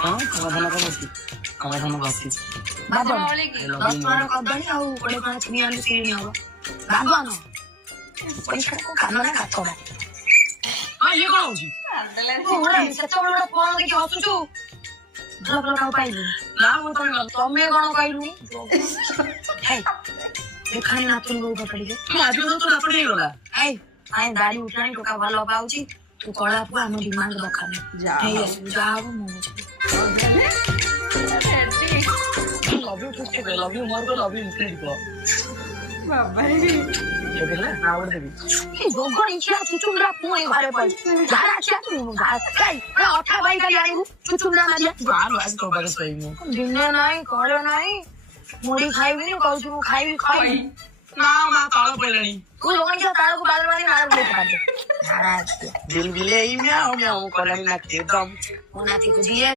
ସମାଧାନ କରୁଛି ସମାଧାନ କରୁଛି ବାଦ 10 କଦଳୀ ଆଉ 20 ଟଙ୍କା ଚିନି ଆଣିଲେ ଚିନି ହବ ବାଦ ପଇସା କାନରେ କାଟବା ଇଏ କଣ ହଉଛି ସେତେବେଳେ ଫୋନ ଦେଖି ହସୁଛୁ ଭଲ ଭଲ କାଉ ପାଇଲୁ ନା ତମେ କଣ କହିଲୁନି ଦେଖାଣି ନାଚୁନି ବୋଉ ପକଡ଼ିକେ ଆଜି ତ ରାପଡି ହେଇଗଲା କାଇଁ ଗାଡି ଉଠାଣି ଟୋକା ଭଲ ପାଉଛି ତୁ କଳା ପୁଅ ଆମ ଡିମାଣ୍ଡ ଦରକାର ନେଇ ଆସିବୁ ଯାହା ହବ ମୁଁ love you to love you ମୋର ଲଭ୍ ୟୁ ଇନଫିନିଟି କହ ବାବା ଦେଖିଲେ ନା ଗୋଟେ ଦେବି ଗୋଗଣି ଛିଆ ଚୁଚୁଣ୍ଡା ପୁଣି ଘରେ ପଡି ଝାଡା ଛିଆ ତୁ ଅଠା ବାଇ କାଲି ଆଣିବୁ ଚୁଚୁଣ୍ଡା ମାରିଆ ଆଜି ତୋ ପାଖରେ ଶୋଇବି ମୁଁ ଦିନେ ନାହିଁ କଳେ ନାହିଁ ମୁଢି ଖାଇବିନି କହୁଛୁ ମୁଁ ଖାଇବି ଖାଇବି ନା ମା ତାଳ ପଇଲାଣି ତୁ ଗୋଗଣି ଛିଆ ତାଳକୁ ବାଦଲ ମାରି ମାର ବୋଇ ପକାଡେ ଝାଡା ଛିଆ ଦିଲ ବିଲେଇ ମ୍ୟାଉ ମ୍ୟାଉ କଲାଣି ନା କେଦମ ମୋ ନାତିକୁ ଦିଏ